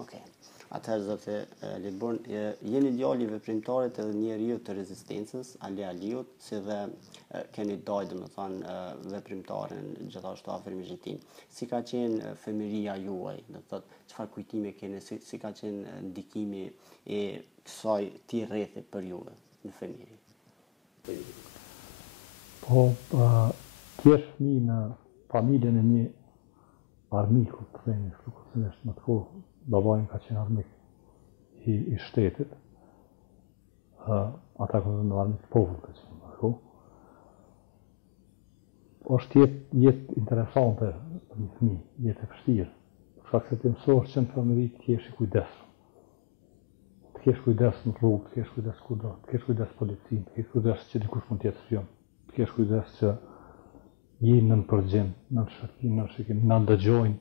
Okej. Atëherë, zote Liburn, jeni djali i veprimtarit edhe njeriu të rezistencës, Ali Aliut, si dhe keni dajë, domethënë, veprimtarin gjithashtu afër Mishit. Si ka qenë fëmijëria juaj, do të thotë, çfarë kujtime keni, si ka qenë ndikimi i kësaj ti rrethi për juve në fëmijëri? Po, ti je fëmijë në familjen e një armiku, të themi kështu kushtimisht në të kohë, babai ka qenë armik i shtetit. Ata kanë qenë armik të popullit, ka qenë në kohë. Është jetë interesante për një fëmijë, jetë e vështirë. Për shkak se ti mësohesh që në familje të jesh i kujdesshëm. Të kesh kujdes në rrugë, të kesh kujdes kudo, të kesh kujdes policinë, të kesh kujdes që dikush mund të jetë spion, të kesh kujdes që je nën përgjim, nën shikim, na dëgjojnë,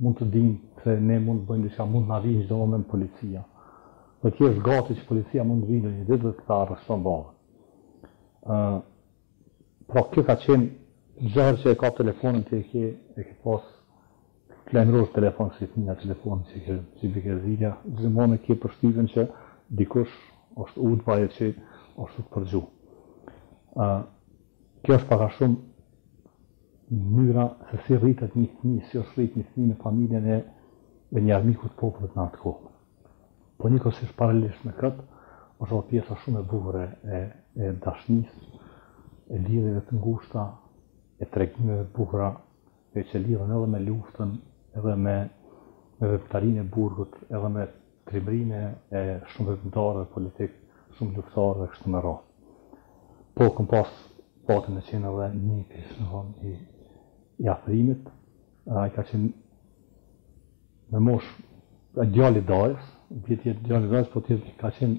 mund të dinë se ne mund të bëjmë diçka, mund na vinë çdo moment policia. Dhe të jesh gati që policia mund të vinë një ditë dhe të ta arreston babën. Pra kjo ka qenë çdo herë që e ka telefonin ti e ke pas lajmërosh telefon si fëmija telefonin si bikezilja, gjithmonë e ke përshtypjen që dikush është udhëpaje që është të përgju. Kjo është pak a shumë mënyra se si rritet një fëmijë, si është rrit një fëmijë në familjen e një armiku të popullit në atë kohë. Po njëkohësisht paralelisht me këtë, është edhe pjesa shumë e bukur e dashnisë, e lidhjeve të ngushta, e tregimeve të bukura, që lidhen edhe me luftën, edhe me veprimtarinë e burgut, edhe me trimërinë e shumë veprimtarëve politik, shumë luftarëve kështu me radhë. Po kam pas patën e qenë edhe një pjesë i afrimit, ai ka qenë me moshë djali i dajës, vjet djali i dajës, po ka qenë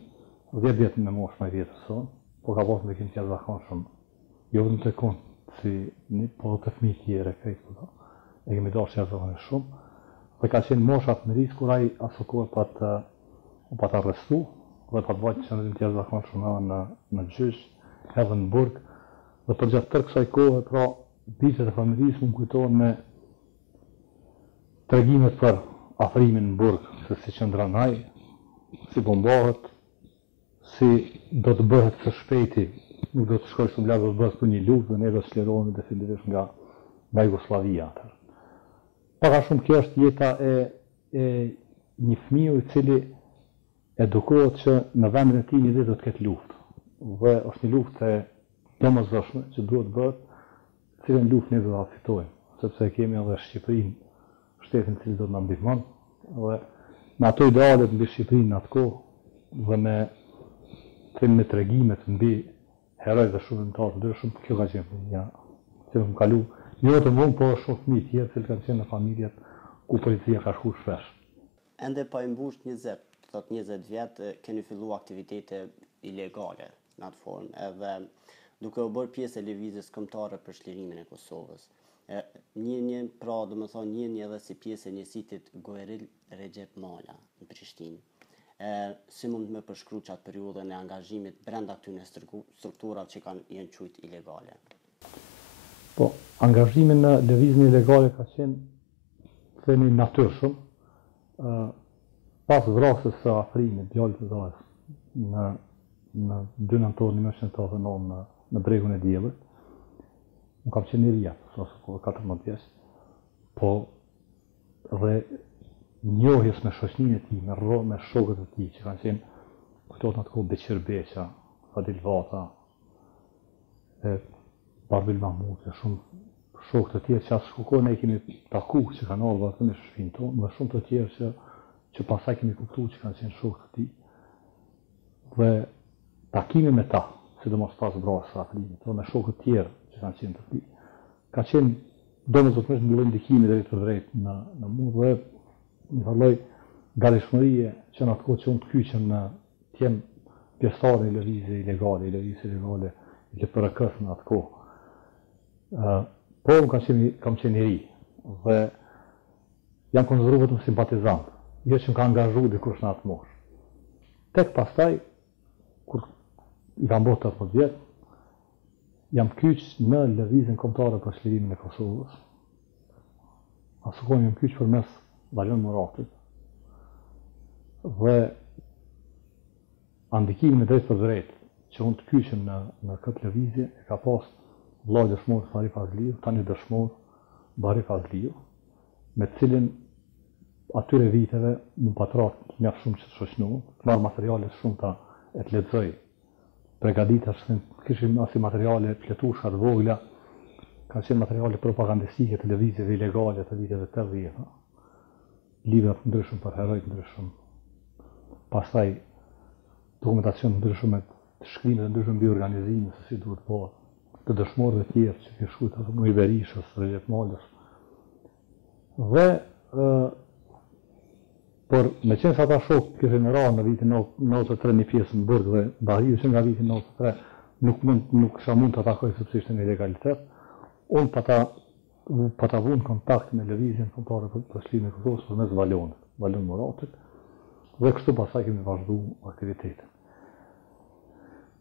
10 vjet me moshë më i vjetër se unë, po ka pasur ndikim të jashtëzakonshëm, jo vetëm tek unë, si një po të fëmijë tjerë krejt këto. E kemi dashur jashtëzakonisht shumë. Dhe ka qenë mosha të mërisë kur ai asokohet pa të arrestu, dhe pa të bajtë qëndrim të jashtëzakonshëm edhe në gjyq, edhe në burg. Dhe përgjatë tërë kësaj kohe, pra, ditët e familjes më kujtohen me tregimet për afrimin në burg, se si qëndron ai, si bombohet, si do të bëhet së shpejti, nuk do të shkojë shumë larg, do të bëhet për një luftë dhe ne do të çlirohemi definitivisht nga Jugoslavia atëherë. Pak a shumë kjo është jeta e një fëmiu i cili edukohet që në vendin e tij një ditë do të ketë luftë. Dhe është një luftë e domosdoshme që duhet bëhet, cilën luftë ne do ta fitojmë, sepse kemi edhe Shqipërinë, shtetin i cili do të na ndihmon, dhe me ato idealet mbi Shqipërinë në atë kohë dhe me tregimet mbi heroj dhe shërbimtar të ndryshëm, kjo ka qenë fëmia që më kalu jo vetëm unë, po shumë fëmijë tjerë që kanë qenë në familjet ku policia ka shkuar shpesh. Ende pa i mbush 20, thot 20 vjet, keni fillu aktivitete ilegale në atë formë, edhe duke u bërë pjesë e lëvizjes kombëtare për çlirimin e Kosovës. Pra, domethënë njihni edhe si pjesë e njësitit Goeril Recep Mala në Prishtinë. Si mund me përshkru qatë periudhën e angazhimit brenda këtyre strukturave që janë quajtur ilegale? Po, angazhimi në lëvizjen ilegale ka qenë, themi, natyrshëm, pas vrasjes së afrimit djalit të dajës në 2 nëntor 1989 në Bregun e Diellit. Unë kam qenë i ri atë, ose 14 vjeç, po dhe njohjes me shoqërinë e tij, me shokët e tij që kanë qenë këto në atë kohë Beqir Beqa, Fadil Vata, Barbil Mahmut, shumë shokë të tjerë që asë shkukoj ne kemi taku që kanë ardhur atë në shtëpinë tonë, dhe shumë të tjerë që pasaj kemi kuptuar që kanë qenë shokë të tij. Dhe takimi me ta, sidomos pas vrasjes së afrimit, dhe me shokë të tjerë që kanë qenë të tij, ka qenë domosdoshmërisht një lloj ndikimi drejt për drejt në mua dhe një lloj gatishmërie që në atë kohë që unë të kyqem në të jem pjesëtar i lëvizjes ilegale, i LPRK-s në atë kohë. Po unë kam qenë i ri dhe jam konsideruar vetëm simpatizant, jo që më ka angazhuar dikush në atë moshë. Tek pastaj, kur i kam bërë 18 vjet, jam kyç në lëvizjen kombëtare për çlirimin e Kosovës. Asukon jam kyç përmes Valon Muratit. Dhe ndikimin e drejt për drejt që unë të kyqem në këtë lëvizje e ka pas vllai dëshmor Fari Fazliu, tani dëshmor Bari Fazliu, me cilin atyre viteve më patrat mjaft shumë që të shoqënohem, të marr materiale shumë ta e të lexoj. Përgatitesh, kishim asi materiale fletushka të vogla, ka qenë materiale propagandistike të lëvizjeve ilegale të viteve 80, libra të ndryshëm për heroj të ndryshëm, pastaj dokumentacion të ndryshëm të shkrimet të ndryshëm mbi organizimin se si duhet bëhet, të dëshmorëve të tjerë që kishin shkruar Muj Berishës, Recep Malës. Dhe por me qenë se ata shok kishin rënë në vitin 93 një pjesë në burg dhe Bahriu që nga vitin 93 nuk kisha mund të takoj sepse ishte në ilegalitet, unë pa ta vunë kontakt me lëvizjen kombëtare për Bashkimin e Kosovës përmes Valon Muratit, dhe kështu pastaj kemi vazhduar aktivitetin.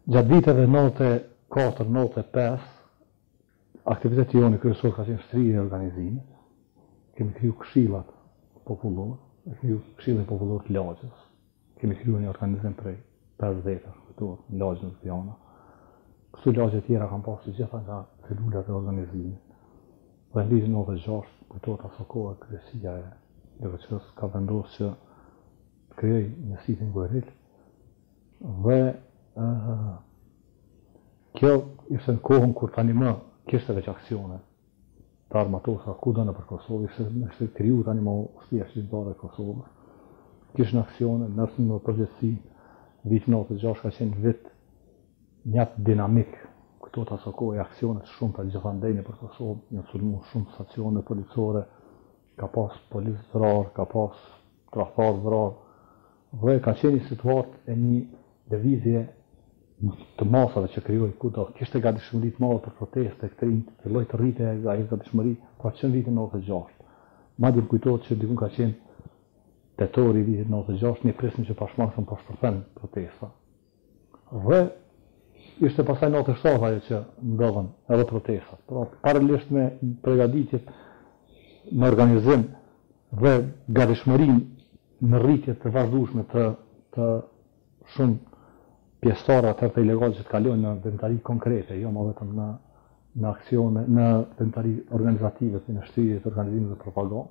Gjatë viteve 94-95, aktiviteti joni kryesor ka qenë shtrirja e organizimit. Kemi kriju këshillat popullore, kriju këshillin popullor të lagjës. Kemi kriju një organizim prej 5 vetash këtu në lagjën e Pjana. Këtu lagje tjera kanë pasur gjitha nga felulat e organizimit. Dhe në vitin 96, kujtohet aso kohë kryesia e LVQ-s ka vendosur që të krijoj një sitin gueril. Dhe kjo ishte në kohën kur tani më kishte veç aksione të armatosa kudo nëpër Kosovë, ishte kriju tani më ushtria shqiptare e Kosovës. Kishin aksione, në përgjithësi, viti 96 ka qenë vit mjaft dinamik. Këto aso kohë aksione të shumta gjithandej nëpër Kosovë, janë sulmuar shumë stacione policore, ka pas policë vrarë, ka pas tradhtar vrarë, dhe ka qenë një situatë e një lëvizje të masave që krijoi kudo. Kishte gatishmëri të madhe për proteste, filloi të rritej ajo gatishmëri pa qenë vitin 96. Madje më kujtohet që dikun ka qenë tetori i vitit 96, ne presim që pashmangshëm po shpërthen protesta. Dhe ishte pastaj 97 ajo që ndodhen edhe protestat. Pra, paralelisht me përgatitjet në organizim dhe gatishmërinë në rritje të vazhdueshme të shumë pjesëtarë atër të ilegal që të kalojnë në veprimtari konkrete, jo ma vetëm në aksione, në veprimtari organizative, në shtrirje të organizimit dhe propagandë,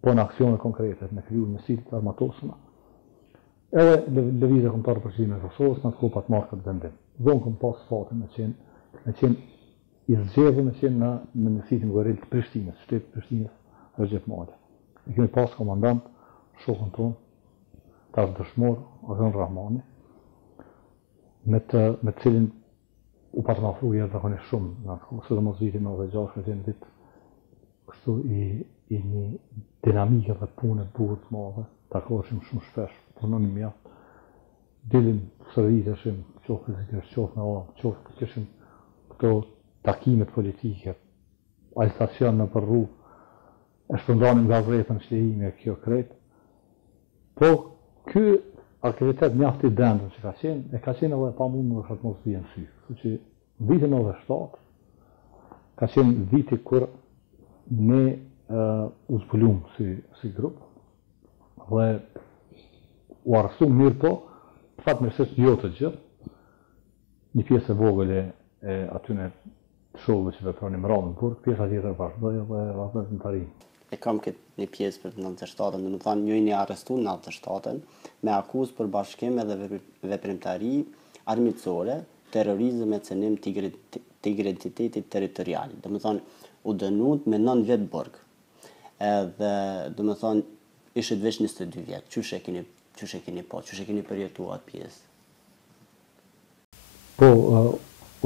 po në aksione konkrete, në kriju njësitë të armatosëna. Edhe lëvizja kombëtare për Bashkimin e Kosovës në atë kohë pat marrë këtë vendim. Dhe unë kam pas fatin me qenë i zgjedhur me qenë në njësitin gueril të Prishtinës, shtetit Prishtinës, Recep Mali. Ne kemi pas komandant, shokun tonë, tash dëshmor, Orhan Rahmani, me të cilin u patronafru jashtëzakonisht shumë në atë kohë, sidomos vitin 96 ka qenë vit kështu i një dinamike dhe pune bukur të madhe, takoheshim shumë shpesh, punonim mjaft, dilim serviteshim, qoftë fizikisht, qoftë në avë, qoftë kishim këto takimet politike, ai stacion në për rrugë, e shpërndanim gazetën shlehimi e kjo krejt. Po ky aktivitet mjaft i dendën që ka qenë edhe pa mundë në mos vjen sy. Kështu që vitin 97 ka qenë viti kur ne u zbulum si grup dhe u arrestum mirë po, fatmirësisht jo të gjithë, një pjesë e vogël e atyne të shokëve që vepronin rrallën burg, pjesa tjetër vazhdoi dhe vazhdoi në Tari. E kam këtë një pjesë për 97-ën, dhe më thanë një një arrestu në 97-ën, me akuzë për bashkim edhe veprimtari armiqësore, terrorizëm e cënim të identitetit territorial. Dhe më thanë, u dënut me 9 vjetë burg. Edhe, dhe më thanë, ishit veç 22 vjetë. Qysh e keni përjetuar atë pjesë? Po,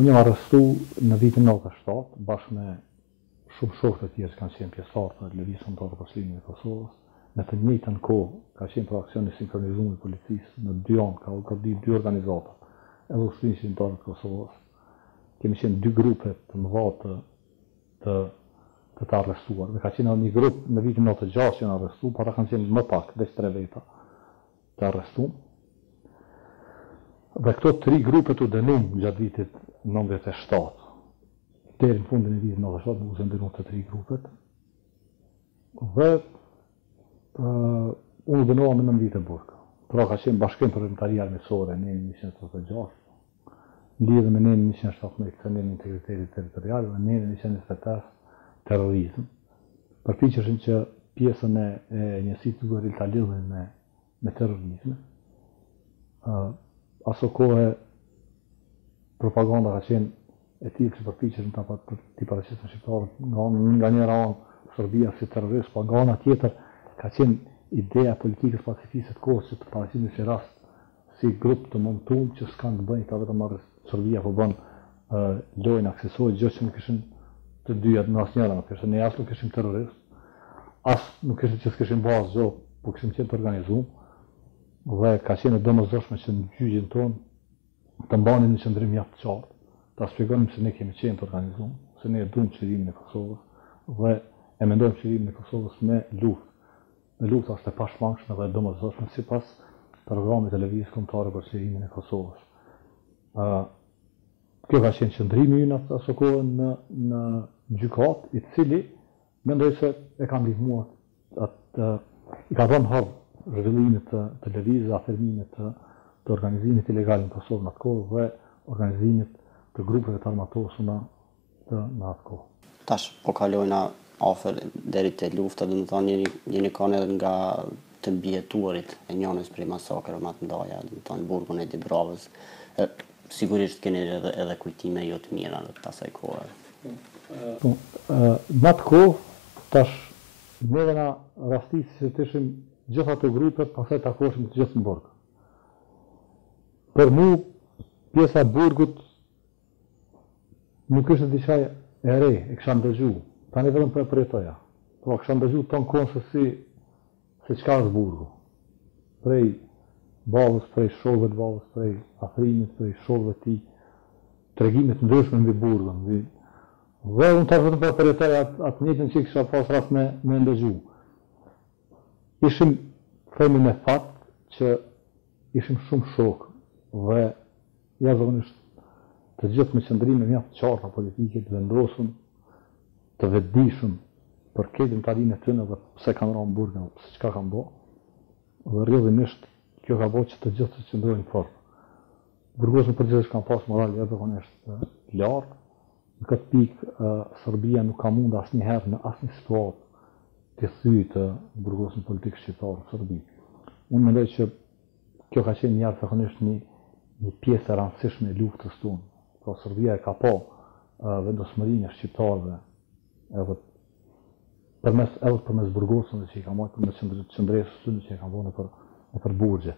unë jam arrestu në vitin 97, bashkë me shumë shokë të tjerë që kanë qenë pjesëtarë të lëvizjes kombëtare për Bashkimin e Kosovës. Në të njëjtën kohë ka qenë për aksion i sinkronizuar i policisë në 2 anë, ka organizuar 2 organizata, edhe Ushtrisë Shqiptare të Kosovës. Kemi qenë 2 grupe të mëdha të arrestuar. Dhe ka qenë një grup në vitin 96 që janë arrestuar, para kanë qenë më pak, veç 3 veta të arrestuar. Dhe këto 3 grupe të dënuar gjatë vitit 97. Deri në fundin e vitit 97 u dënuar të 3 grupet. Dhe unë dënova me 9 vite burg. pra ka qenë bashkim parlamentaria armiqësore në 1936, lidhë me nenin 117 të nenin integritetit territorial dhe nenin 125 terrorizm. Përpiqeshin që pjesën e njësisë zgjuaril ta lidhin me terrorizmin. Aso kohë propaganda ka qenë e tillë që përpiqeshin t'i paraqiten shqiptarët nga njëra anë Serbia si terrorist, pa nga ana tjetër ka qenë ideja politikës pacifiste të kohës që të paraqiten si rast si grup të montuar që s'kan të bëjnë, ka vetëm marrë Serbia po bën lojnë aksesore, gjë që nuk ishin të dyja në asnjëra, nuk ishte ne as nuk ishim terrorist, as nuk ishte që s'kishim bazë gjë, po kishim qenë të organizuar dhe ka qenë e domosdoshme që në gjyqin tonë të mbanin një qëndrim mjaft të qartë, ta shpjegonim se ne kemi qenë të organizuar, se ne duam çlirimin e Kosovës dhe e mendojmë çlirimin e Kosovës me luftë. Në luftë është e pashmangshme dhe e domosdoshme sipas programit të lëvizjes kombëtare për çlirimin e Kosovës. Kjo ka qenë qëndrimi ynë aso kohë në gjykat, i cili mendoj se e ka ndihmuar i ka dhënë hap zhvillimit të lëvizjes, afirmimit të organizimit ilegal në Kosovë në atë kohë dhe organizimit të grupeve të armatosura në atë kohë. Tash po kalojna afër deri te lufta, domethënë jeni kanë edhe nga të mbijetuarit e njohës prej masakrave më të mëdha, domethënë burgun e Dibravës. Sigurisht keni edhe kujtime jo të mira në asaj kohe. Në atë kohë, tash neve na rastisi se të ishim gjitha të grupet, pastaj takoheshim të gjithë në burg. Për mu, pjesa e burgut nuk ishte diçka e re, e kisha ndëgju. Tani vetëm po e përjetoja. Po kisha ndëgju ton kohën se çka është burgu. Prej babës, prej shokëve të babës, prej afrimit, prej shokëve të tij, tregimit ndryshme mbi burgun. Dhe unë tash vetëm po e përjetoja atë njëjtën që kisha pas rast me ndëgju. Ishim, themi me fat, që ishim shumë shokë dhe jashtëzakonisht të gjithë me qëndrime mjaft të qarta politike, të vendosur, të vetëdijshëm për këtë ndalimin e tyre dhe pse kanë rënë në burg, pse çka kanë bërë. Dhe rrjedhimisht kjo ka bërë që të gjithë të qëndrojnë fort. Burgosën përgjithsisht kanë pas moral jashtëzakonisht lartë. Në këtë pikë Serbia nuk ka mundë asnjëherë në asnjë situatë të thyejë të burgosën politikë shqiptare në Serbi. Unë mendoj që kjo ka qenë jashtëzakonisht një pjesë e rëndësishme e luftës tonë. Pra Serbia e ka pa vendosmërinë e shqiptarëve edhe përmes burgosën që i ka marrë përmes qëndresës tyre që i ka bërë nëpër burgje.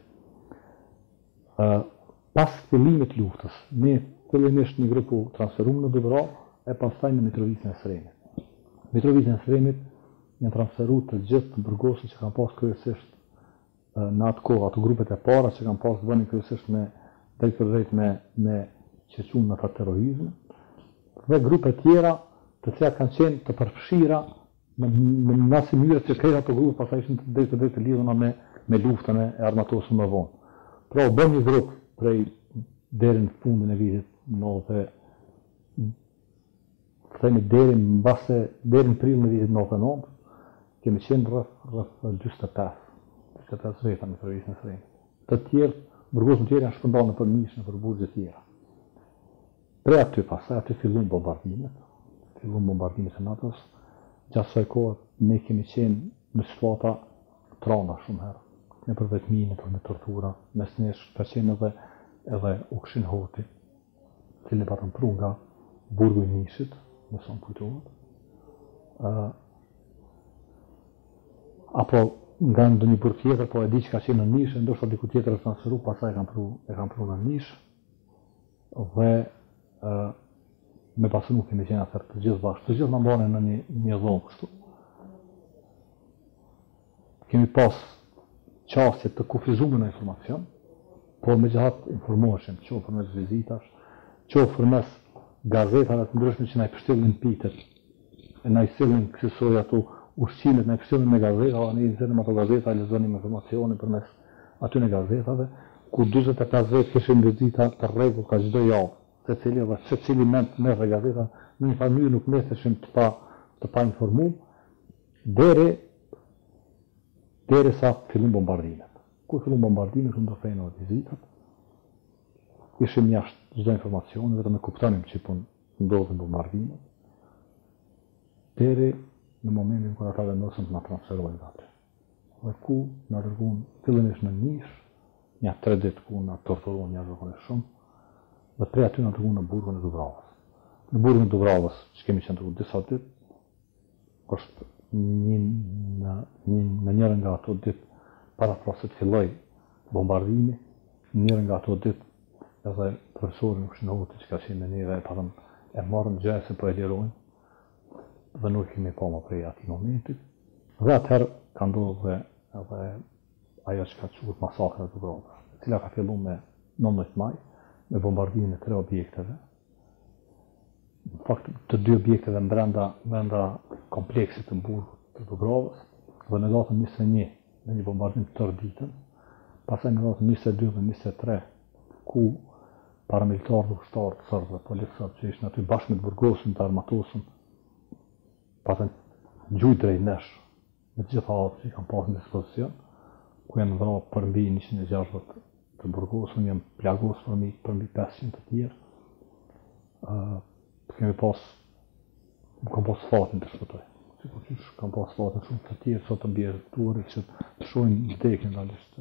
Pas fillimit luftës, ne fillimisht një grup u transferuam në Dubrovë e pastaj në Mitrovicën e Sremit. Mitrovicën e Sremit janë transferuar të gjithë burgosët që kanë pas kryesisht në atë kohë, ato grupet e para që kanë pas bënë kryesisht drejt me qeçun në terrorizëm, dhe grupe tjera të cilat kanë qenë të përfshira në asnjë mënyrë që këto ato grupe pastaj ishin drejt të lidhura me luftën e armatosur më vonë. Pra u bën një grup prej deri në fundin e vitit 90, themi deri në prill në vitin 99, kemi qenë rreth 45 veta në Mitrovicën e Sremit. Të tjerë, burgosën tjerë janë shpërndarë nëpër mishë, nëpër burgje tjera. Prej aty pastaj aty filluan bombardimet e NATO-s. Gjatë kësaj kohe ne kemi qenë në situata të rënda shumë herë. Nëpër vetmi, nëpër me tortura, mes nesh ka qenë edhe Ukshin Hoti, i cili patëm pru nga burgu i Nishit, nëse më kujtohet. Apo nga ndonjë burg tjetër, po e di që ka qenë në Nish, ndoshta diku tjetër është transferuar, pastaj e kanë pru në Nish. Dhe me pasë nuk kemi qenë atër të gjithë bashkë, të gjithë në mbane në një dhomë kështu. Kemi pas qasje të kufizume në informacion, por me gjatë informoheshim, qoftë përmes vizitash, qoftë përmes gazetave të ndryshme që na i pështillin pitet, e na i sillnin kësaj ato ushqimet, na i pështillin me gazeta, ne i nxjerrim ato gazeta, lexonim informacione përmes atyre gazetave, ku 45 vetë kishim vizita të rregull ka çdo javë. Secili merrte gazeta në një mënyrë nuk mbeteshim të pa informuar derisa fillon bombardimet. Ku Kur fillu bombardimi, shumë do fejnë o vizitat, ishim jashtë çdo informacioni, vetëm e kuptonim që po ndodhin bombardimet, deri në momentin kur ata vendosën të na transferojnë aty. Dhe ku na dërguan fillimisht në Niš, një 3 ditë ku na torturuan jashtëzakonisht shumë, dhe prej aty na dërguan në burgun e Dubravës. Në burgun e Dubravës, që kemi qëndruar disa ditë, është në njërën nga ato ditë para se të filloj bombardimi, në njërën nga ato ditë edhe profesori nuk shënohuti që ka qenë me një dhe patëm e marrën gjë se po e lirojnë dhe nuk kemi pa më prej ati momentit. Dhe atëherë ka ndodhur edhe ajo që ka quhet masakra e Dubravës, e cila ka filluar me 19 maj me bombardimin e 3 objekteve. Në fakt të 2 objekteve brenda kompleksit të burgut të Dubravës, dhe në datën 21 në një bombardim tërë ditën, pastaj në datën 22 dhe 23 ku paramilitarë dhe ushtarë të serbë dhe policët që ishin aty bashkë me të burgosun, të armatosën, pastaj gjujt drejt nesh me të gjitha ato që i kanë pasur në dispozicion, ku janë vrarë përmbi 160 të burgosun, janë plagosur përmbi 500 të tjerë. Kemi kam pas fatin të shpëtoj. Sigurisht kam pas fatin shumë të tjerë sot të mbjelltuarit që të shohin vdekjen realisht.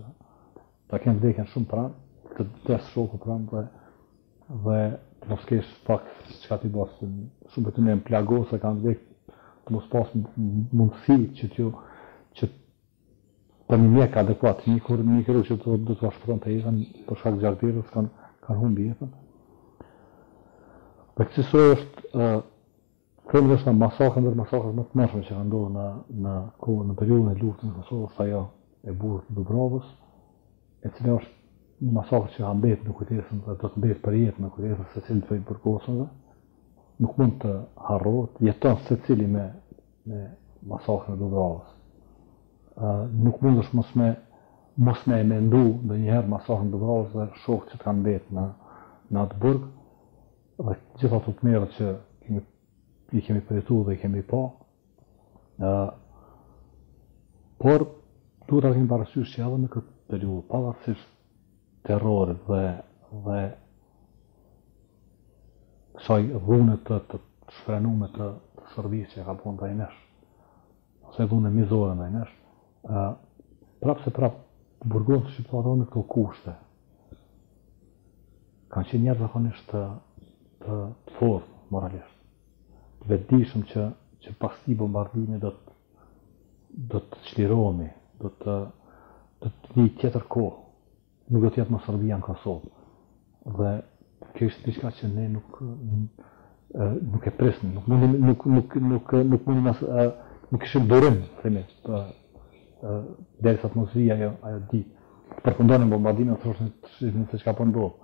Ta kenë vdekjen shumë pranë, të des shoku pranë dhe të mos kesh fakt çka ti bos. Shumë të ne plagosë kanë vdekur të mos pas mundësi që për një mjek adekuat, një kërë që do të shpëton të jetën për shkak gjardirës kanë humbi jetën. Dhe kësaj është kërëmërisht në masakrën dhe masakrën më të mëshme që ka ndodhur në periudhën e luftës në Kosovë, është ajo e burgut të Dubravës, e cila është një masakrë që ka mbetur në kujtesën dhe do të mbetë për jetë në kujtesën secilit prej burgosëve. Nuk mund të harrohet, jeton secili me masakrën e Dubravës. Nuk mund është mos me e mendu ndonjëherë masakrën e Dubravës dhe shokët që të kanë mbetë në atë burg, dhe gjitha të tmerët që i kemi përjetu dhe i kemi pa. Por, duhet të kemi parasysh që edhe në këtë periudhë, pavarësisht terrorit dhe kësaj dhune të shfrenume të Serbisë që ka bën ndaj nesh, ose dhune mizore ndaj nesh, prapë burgosët shqiptarë në këto kushte kanë qenë jashtëzakonisht të fortë moralisht. Të vetëdijshëm që pas këtij bombardimi do të çlirohemi, do të vi tjetër kohë. Nuk do të jetë më Serbia në Kosovë. Dhe kjo është diçka që ne nuk e prisnim, nuk kishim durim, themi, derisa të mos vijë ajo ditë. Të përfundonin bombardimin, thoshin se çka po ndodh.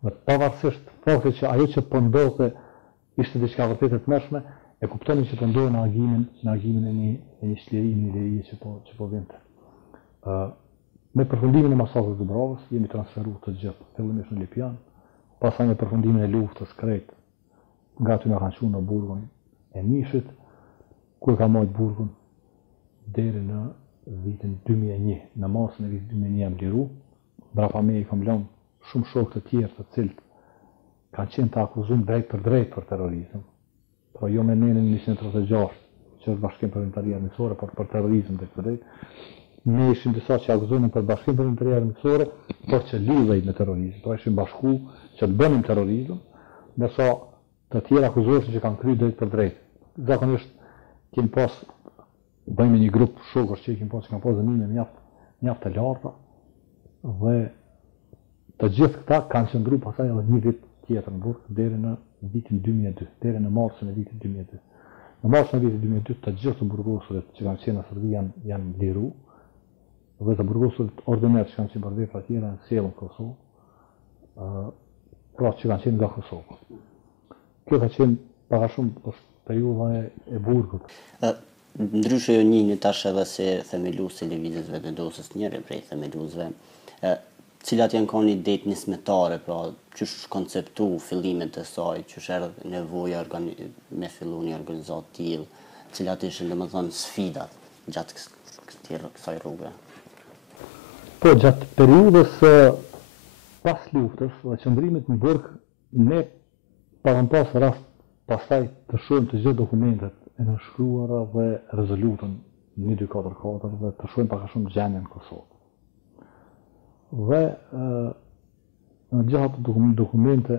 Dhe pavarësisht faktit që ajo që po ndodhte ishte diçka vërtet e tmerrshme, e kuptonin që po ndodhte në agimin e një çlirimi, një liri që po vinte. Me përfundimin e masakrës së Dubravës jemi transferuar të gjithë, fillimisht në Lipjan, pastaj me përfundimin e luftës krejt, nga aty na kanë çuar në burgun e Nishit, ku ka marrë burgun deri në vitin 2001. Në marsën e vitit 2001 jam liru, mbrapa me i kam lënë shumë shokë të tjerë të cilët kanë qenë të akuzuar drejt për terrorizëm. Por jo me nenin 136, që është Bashkim Përëndimtaria Armiqësore, por për terrorizëm drejt. Ne ishim disa që akuzonin për Bashkim Përëndimtaria Armiqësore, por që lidhej me terrorizëm. Pra ishim bashku që të bënim terrorizëm, ndërsa të tjerë akuzoheshin që kanë kryer drejt për drejt. Zakonisht kemi pas bëjmë një grup shokësh që kemi pas që kanë pas dënime mjaft të larta dhe të gjithë këta kanë qëndruar pastaj edhe një vit tjetër në burg deri në vitin 2002, deri në marsën e vitit 2002. Në marsën e vitit 2002 të gjithë të burgosurit që kanë qenë në Serbi janë liru dhe të burgosurit ordinar që kanë qenë për vepra tjera në sjellën Kosovë, pra që kanë qenë nga Kosova. Kjo ka qenë para shumë është periudha e burgut. Ndryshe jo njihni tash edhe si themeluesi i lëvizjes të dosës, njëri prej themeluesve, cilat janë kanë idetë nismetare, pra ç'është konceptu fillimet e saj, ç'është erdhë nevoja me fillu një organizatë tillë, cilat ishin domethënë sfidat gjatë kësaj rruge. Po, gjatë periudës pas luftës dhe qëndrimit në burg, ne param pas rast pastaj të shohim të gjithë dokumentet e nënshkruara dhe rezolutën 1244 dhe të shohim pak a shumë gjendjen në Kosovë. Dhe në gjithë ato dokumente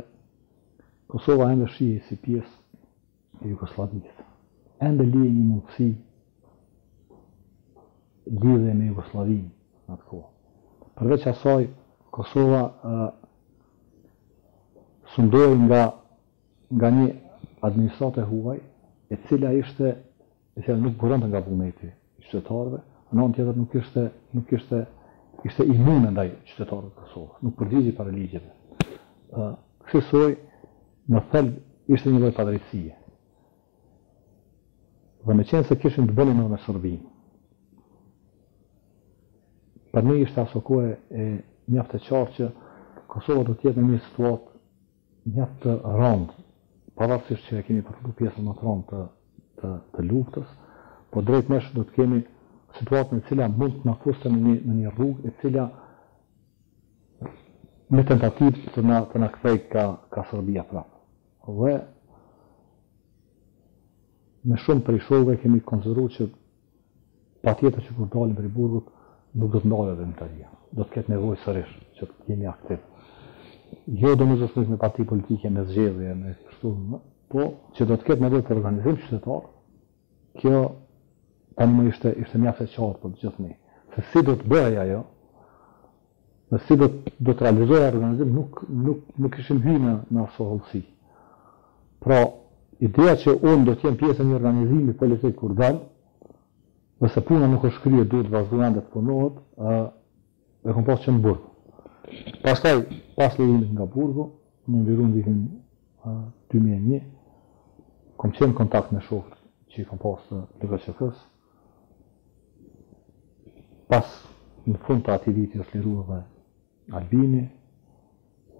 Kosova ende shihet si pjesë e Jugosllavisë. Ende lihet një mundësi lidhje me Jugosllavinë në atë kohë. Përveç asaj, Kosova sundohej nga një administratë e huaj, e cila nuk buronte nga vullneti i qytetarëve, në anë tjetër ishte imune ndaj qytetarëve të Kosovës, nuk përgjigjej para ligjeve. Kësaj në thelb ishte një lloj padrejtësie. Dhe me qenë se kishin të bënin me Serbinë, për ne ishte aso kohë e mjaft e qartë që Kosova do të jetë në një situatë mjaft të rëndë, pavarësisht që e kemi përfituar pjesën më të rëndë të luftës, po drejtmesh do të kemi situatën e cila mund të na fuste në një rrugë e cila me tentativë të na kthej ka Serbia prapë. Dhe me shumë prej shokëve kemi konsideruar që patjetër që kur dalim prej burgut nuk do të ndalet venditaria. Do të ketë nevojë sërish që të jemi aktiv. Jo domosdoshmërisht me parti politike, me zgjedhje, me kështu, po që do të ketë nevojë për organizim qytetar. Kjo tani më ishte mjaft e qartë për të gjithë ne. Se si do të bëhej ajo, dhe si do të realizohej organizim nuk ishim hyrë në aso hollësi. Pra, ideja që unë do të jem pjesë e një organizimi politik kur dal, dhe se puna nuk është kryer, duhet vazhdojnë të punohet, e kom pasur që në burg. Pastaj, pas lirimit nga burgu, në mbirum vitin 2001, kom qenë në kontakt me shokët që i kom pasur të LGCK-s. Pas në fund të atij viti është liruar dhe Albini.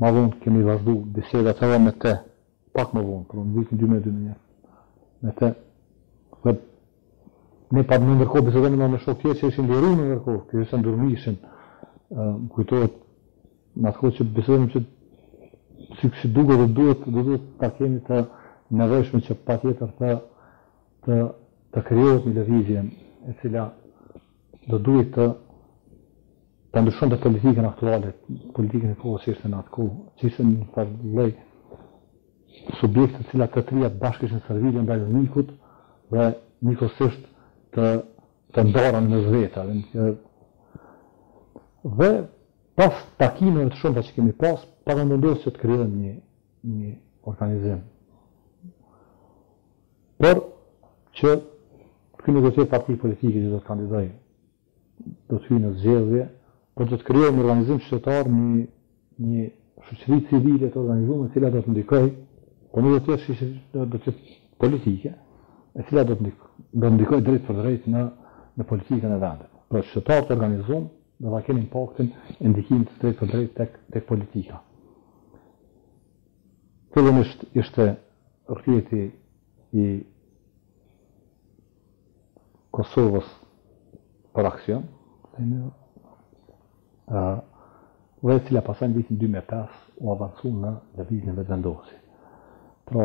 Ma vonë kemi vazhdu bisedat edhe me te, pak më vonë, për në vitin 2012, me te, dhe ne pa në ndërkohë bisedojmë me shokë tjerë që ishin liruar në ndërkohë, që ishin ndërmishin, më kujtohet në atë kohë që bisedojmë që si duke dhe duhet ta kemi të nevojshme që patjetër të krijohet një lëvizje e cila do duhet të ndryshonte politikën aktuale, politikën e kohës që ishte në atë kohë, që ishte një farë lloj subjekte të cilat të trija bashkë ishin servile ndaj nikut dhe nikosisht të ndarën në zveta. Dhe pas takimeve të shumta që kemi pas, para ndodhur që të krijojmë një organizim. Por që ky nuk do të jetë parti politike që do të kandidojë, do të hyjë në zgjedhje, por do të krijojmë një organizim qytetar, një shoqëri civile të organizuar, e cila do të ndikojë, por nuk do të jetë politike, e cila do të ndikojë drejt për drejt në politikën e vendit. Por qytetarët të organizuar do ta kenë impaktin e ndikimit drejt për drejt tek politika. Fillimisht ishte rrthjeti i Kosovës për aksion, dhe e cila pasaj në vitin 2005 u avancu në lëvizjen vetëvendosi. Pra,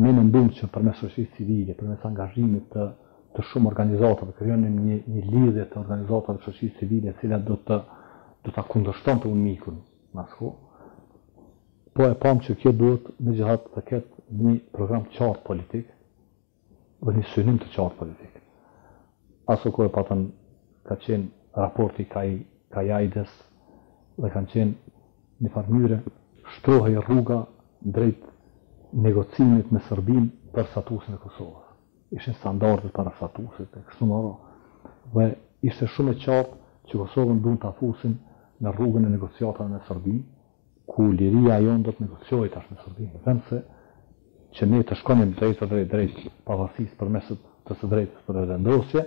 ne mendojmë që përmes shoqërisë civile, përmes angazhimit të shumë organizatave, krijonim një lidhje të organizatave të shoqërisë civile, e cila do ta kundërshtonte UNMIK-un në atë kohë. Po e pam që kjo duhet megjithatë të ketë një program të qartë politik dhe një synim të qartë politik. Aso kohë patën ka qenë raporti Kajajdes dhe kanë qenë një farë mënyre shtrohej rruga drejt negocimit me Serbinë për statusin e Kosovës. Ishin standardet para statusit e kështu me radhë. Dhe ishte shumë e qartë që Kosovën duhet ta fusin në rrugën e negociatave me Serbinë, ku liria jonë do të negociojë tash me Serbinë. Vendse që ne të shkonim drejt pavarësisë përmes të së drejtës për vendosje.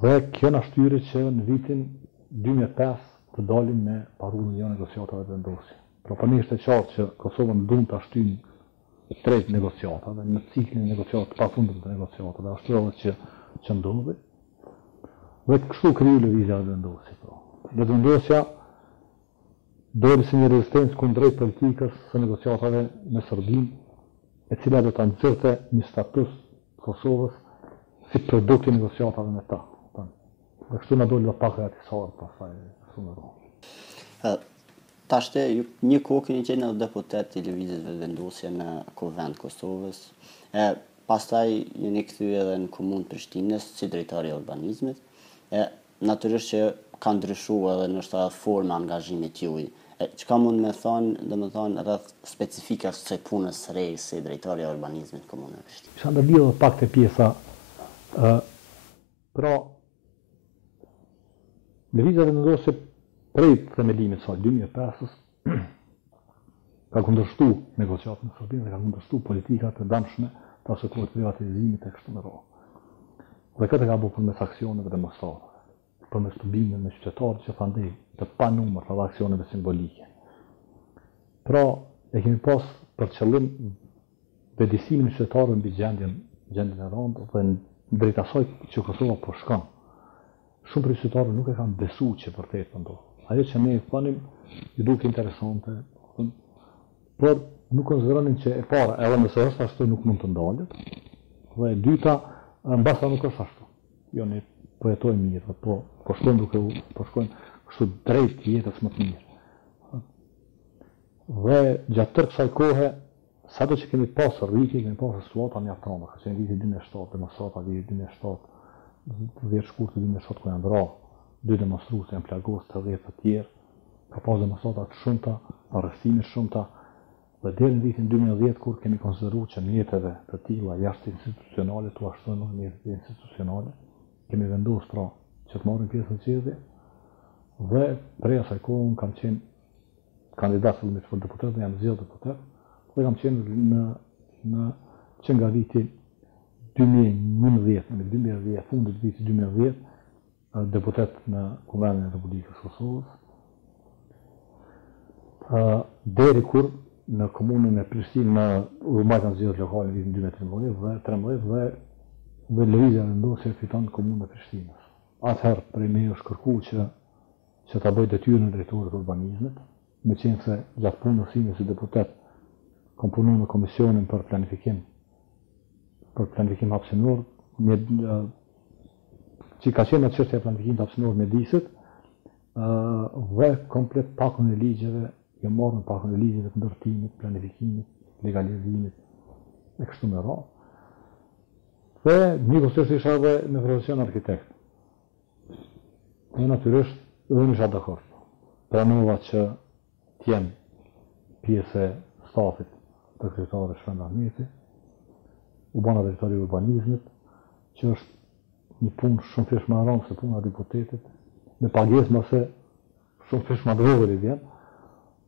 Dhe kjo na shtyri që në vitin 2005 të dalim me parullën jo negociatave të vendosje. Pra për ne ishte qartë që Kosovën duhet ta shtyjnë drejt negociatave, në ciklin e negociatave të pafundit të negociatave, ashtu edhe që ndodhi. Dhe kështu kriju lëvizja vendosje. Vendosja doli si një rezistencë kundrejt politikës së negociatave me Serbinë, e cila do ta nxirrte një status Kosovës si produkt i negociatave me ta. Dhe kështu na doli pak realisor pastaj kështu më radhë. Tashte një kohë keni qenë edhe deputet i lëvizjes vendosje në Kuvend Kosovës. Pastaj jeni kthyer edhe në komunë Prishtinës si drejtori i urbanizmit. Natyrisht që ka ndryshuar edhe ndoshta forma e angazhimit juaj. Çka mund me thonë, domethënë rreth specifikës së punës së re si drejtori i urbanizmit në komunën e Prishtinës? Isha ndërlidhur pak te pjesa pra lëvizja vendosje prej themelimit së 2005-s ka kundërshtu negociatën në Serbinë dhe ka kundërshtu politikat e dëmshme të asekuar privatizimit e kështu me radhë. Dhe këtë ka bërë përmes aksioneve demonstrave, përmes tubimeve me qytetarë që thandi të pa numër të aksioneve simbolike. Pra, e kemi pas për qëllim vëdësimin e qytetarëve mbi gjendjen e rëndë dhe drejt asaj që Kosova po shkon. Shumë prej qytetarëve nuk e kanë besuar që vërtet po ndodh. Ajo që ne thonim i duke interesante, por nuk konsideronin që e para, edhe nëse është ashtu nuk mund të ndalet, dhe e dyta, mbasa nuk është ashtu. Jo, ne po jetojmë mirë, po shkojmë duke po shkojmë kështu drejt jetës më të mirë. Dhe gjatë tërë kësaj kohe, sado që kemi pasur rritje, kemi pasur situata mjaftande, ka qenë viti 2007, demonstrata viti 2007, 10 shkurtë 2007 ku janë vrarë 2 demonstrues janë plagosur të 10 të tjerë, ka pas demonstrata të shumta, arrestime shumta, dhe deri në vitin 2010 kur kemi konsideruar që mjeteve të tilla jashtë institucionale tu ashtojnë në mjetet institucionale, kemi vendosur pra që të marrim pjesë në zgjedhje dhe prej asaj kohe unë kam qenë kandidat fillimisht për deputet dhe jam zgjedhur deputet dhe kam qenë që nga viti 2011, në 2010, fundit vitit 2010, deputet në Kuvendin e Republikës Kosovës, deri kur në komunën e Prishtinë në mbajtën zgjedhjet lokale në vitin 2013 dhe lëvizja vendosje fiton komunën e Prishtinës. Atëherë prej me është kërkuar që ta bëj detyrën e drejtorit të urbanizmit, me qenë se gjatë punës sime si deputet kam punuar në komisionin për planifikim hapësinor, që ka qenë atë çështja e planifikimit hapësinor me diset, dhe komplet pakun e ligjeve, jam marrë në pakun e ligjeve të ndërtimit, planifikimit, legalizimit, e kështu me radhë. Dhe një kushtesht isha edhe me profesion arkitekt. Dhe natyrisht, dhe isha dakord. Pranova që t'jem pjesë e stafit të kryetarit Shpend Ahmeti, u bana drejtori i urbanizmit, që është një punë shumë fish më rëndë se puna e deputetit, me pagesë mëse shumë fish më vogël i vjen,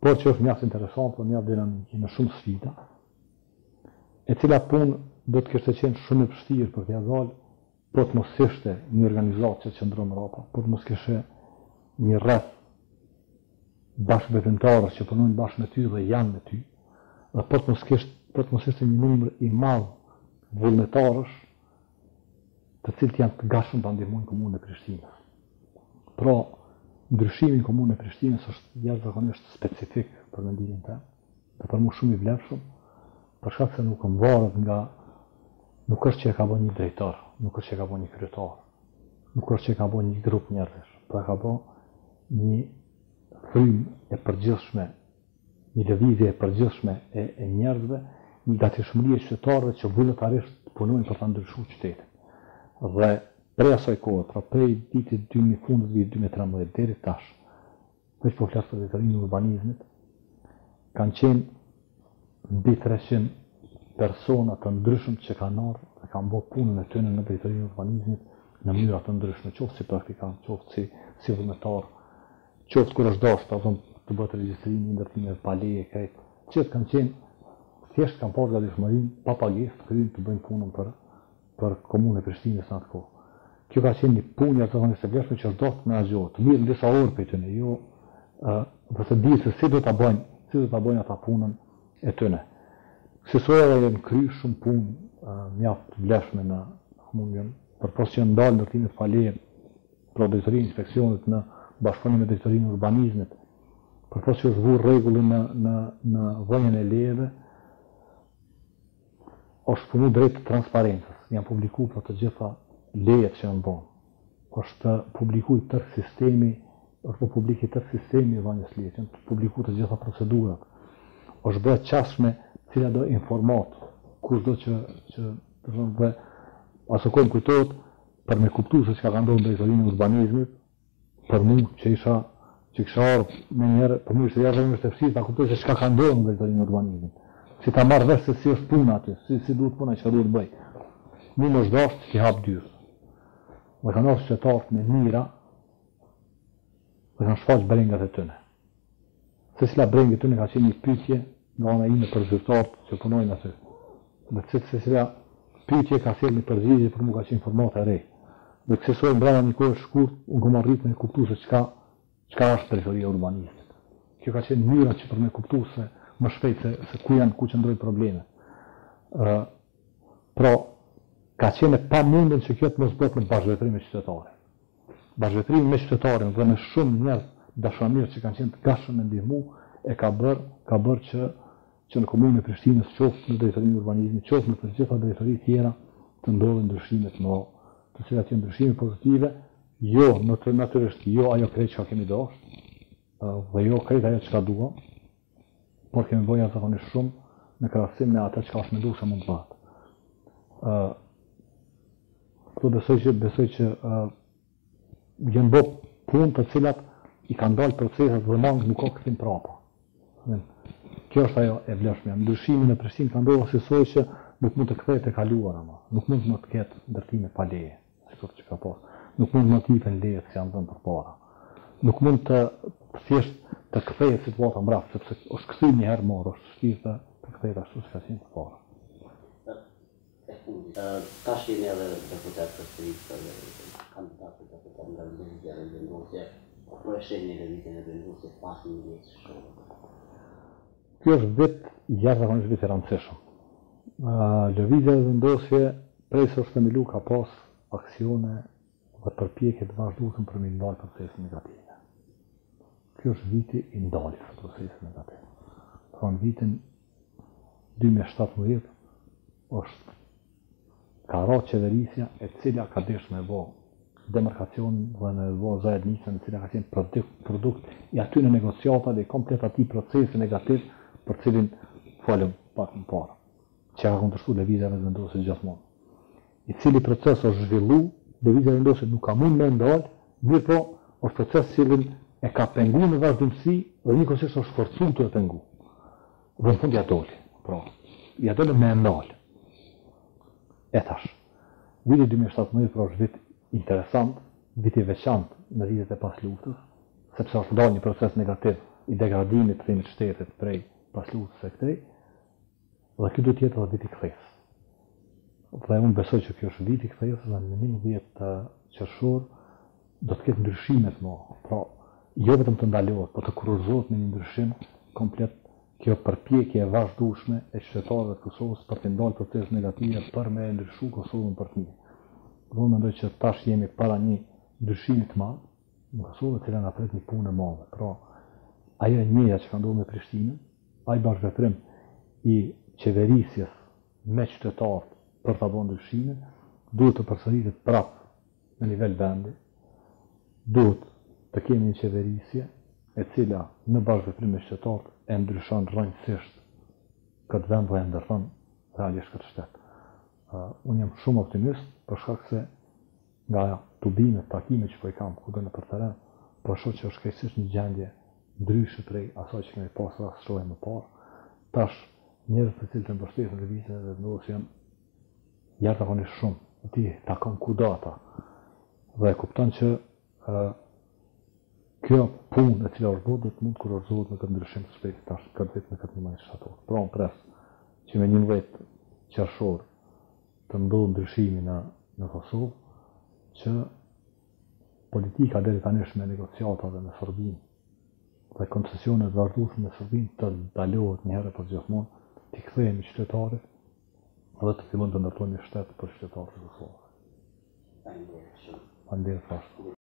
por që është mjaft interesante, mjaft dinamike, me shumë sfida, e cila punë do të kishte qenë shumë e vështirë për t'ia dalë, po të mos ishte një organizatë që qëndron rrapa, po të mos kishte një rreth bashkëvetimtarës që punojnë bashkë me ty dhe janë me ty, dhe po të mos ishte një numër i madh vullnetarësh të cilët janë të gatshëm ta ndihmojnë komunën e Prishtinës. Pra, ndryshimi i komunën e Prishtinës është jashtëzakonisht specifik për mendimin tim, dhe për mua shumë i vlefshëm, për shkak se nuk është që e ka bën një drejtor, nuk është që e ka bën një kryetar, nuk është që e ka bën një grup njerëzish, por e ka bën një frymë e përgjithshme, një lëvizje e përgjithshme e njerëzve, një gatishmëri e qytetarëve që vullnetarisht punojnë për ta ndryshuar qytetin. Dhe prej asaj kohe, pra prej vitit 2000 fundit vitit 2013 deri tash, veç po flas për drejtorinë e urbanizmit, kanë qenë mbi 300 persona të ndryshëm që kanë ardhur dhe kanë bërë punën e tyre në drejtorinë e urbanizmit në mënyra të ndryshme, qoftë si praktikant, qoftë si vullnetar, qoftë kur është dashur të bëhet regjistrimi i ndërtimeve pa leje krejt, që kanë qenë thjesht kanë pasur gatishmërinë pa pagesë të bëjnë punën për komunën e Prishtinës në atë kohë. Kjo ka qenë një punë jashtëzakonisht e vlefshme që është dashur të menaxhohet, të mirë në disa orë për tyre, jo dhe të di se si do ta bëjnë ata punën e tyre. Kësaj janë kryer shumë punë mjaft vlefshme në komunën, përpos që ndalë ndërtimet pa leje pra drejtorinë e inspeksionit në bashkëpunim me drejtorinë e urbanizmit, përpos që është vurë rregullin në dhënien e lejeve, është punu drejt transparencës. Janë publiku për të gjitha lejet që janë bën. Është publiku i tërë sistemi, është publik i tërë sistemi i dhënies lejet, janë publiku të gjitha procedurat. Është bërë qashme cila do informat, kushdo që për shembull aso kohë kujtohet për me kuptu se çka ka ndodhur në drejtorinë e urbanizmit, për mua që kisha ardhur me njëherë, për mua ishte jashtëzakonisht e vështirë ta kuptoj se çka ka ndodhur në drejtorinë e urbanizmit. Si ta marrë vesh se si është puna aty, si duhet puna, çka duhet bëj. Mu më është dashur që t'i hap dyrë. Dhe kanë ardhur qytetarët me mira, dhe kanë shfaq brengat e tyne. Se cila brengë e tyne ka qenë një pyetje nga ana ime për zyrtarët që punojnë aty. Dhe se cila pyetje ka sjellë një përgjigje për mua ka qenë format e re. Dhe kësaj brenda një kohë shkurt, unë kam arritur me kuptu se çka është drejtoria e urbanizmit. Kjo ka qenë mënyra që për me kuptu se më shpejt se ku qëndrojnë probleme. Pra, ka qenë pa mundën që kjo të mos bëhet në bashkëvetrim me qytetarin. Bashkëvetrimi me qytetarin dhe me shumë njerëz dashamirë që kanë qenë të gatshëm me ndihmu, e ka bërë që në komunën e Prishtinës, qoftë në drejtorinë e urbanizmit, qoftë në të gjitha drejtori tjera, të ndodhin ndryshime të mëdha, të cilat janë ndryshime pozitive, jo natyrisht jo ajo krejt që kemi dashur, dhe jo krejt ajo që ka dua, por kemi bëjë jashtëzakonisht shumë në krahasim me atë që është menduar se mund të bëhet. Këto besoj që janë bërë punë të cilat i kanë dalë proceset dhe mangë nuk ka kthim prapa. Kjo është ajo e vlefshme. Ndryshimi në Prishtinë ka ndodhur asoj që nuk mund të kthehet e kaluara më. Nuk mund të ketë ndërtime pa leje, sikur që ka pas. Nuk mund të hipen lejet që janë dhënë përpara. Nuk mund të thjesht të kthehet situata mbrapa, sepse është kthyer një herë më, është vështirë të kthehet ashtu si ka qenë përpara. Tash jeni edhe deputet për Shqipëri, kandidat për deputet nga lëvizja e vendosje, po e shehni lëvizjen e vendosjes pas një viti shumë. Ky është vit jashtëzakonisht vit i rëndësishëm. Lëvizja e vendosje prej se është themeluar ka pas aksione dhe përpjekje të vazhdueshme për me ndalë procesin negativ. Ky është viti i ndaljes së procesit negativ. Pra në vitin 2017 është ka ra qeverisja e cila ka desh me bo demarkacion dhe me bo zajednicën e cila ka qenë produkt i atyre negociatave i komplet ati procesi negativ për cilin falem pak më parë, që ka kundërshtu lëvizja e vendosjes gjithmonë. I cili proces është zhvillu, lëvizja e vendosjes nuk ka mund me ndalë, mirë po është proces cilin e ka pengu në vazhdimësi dhe njëkohësisht është forcuar të e pengu. Dhe në fund ja doli, pra, ja doli me ndalë. E tash, viti 2017 pra është vit interesant, vit i veçantë në vitet e pas luftës, sepse është ndalë një proces negativ i degradimit të shtetit prej pas luftës së këtej, dhe ky duhet jetë edhe vit i kthesë. Dhe unë besoj që kjo është vit i kthesës dhe në 11 qershor do të ketë ndryshime të mëdha. Pra, jo vetëm të ndalohet, por të kurorëzohet me një ndryshim komplet kjo përpjekje e vazhdueshme e qytetarëve të Kosovës për të ndalë proces negative për me ndryshu Kosovën për të mirë. Unë mendoj që tash jemi para një ndryshimi të madh në Kosovë, e cila na pret një punë e madhe. Pra, ajo e njëja që ka ndodhur me Prishtinën, ai bashkëvetrim i qeverisjes me qytetarët për ta bërë ndryshimin, duhet të përsëritet prapë në nivel vendi. Duhet të kemi një qeverisje e cila në bashkëvetrim me qytetarët e ndryshon rrënjësisht këtë vend dhe e ndërton realisht këtë shtet. Unë jam shumë optimist për shkak se nga tubimet, takimet që po i kam kudo në teren, po shoh që është krejtësisht një gjendje ndryshe prej asaj që kemi pasur rast shohë më parë. Tash njerëz të cilët e mbështesin lëvizjen e vendosjes janë jashtëzakonisht shumë. Ti takon kudo ata dhe e kupton që kjo punë e cila është bërë do të mund të kurorëzohet me këtë ndryshim të shpejtë tash këtë vit me këtë muaj shtator. Pra unë pres që me 11 qershor të ndodhë ndryshimi në Kosovë, që politika deri tani me negociatave me Serbinë dhe koncesionet vazhdueshme me Serbinë të ndalohet një herë për gjithmonë, t'i kthehemi qytetarit dhe të fillojmë të ndërtojmë një shtet për qytetarët e Kosovës. Faleminderit.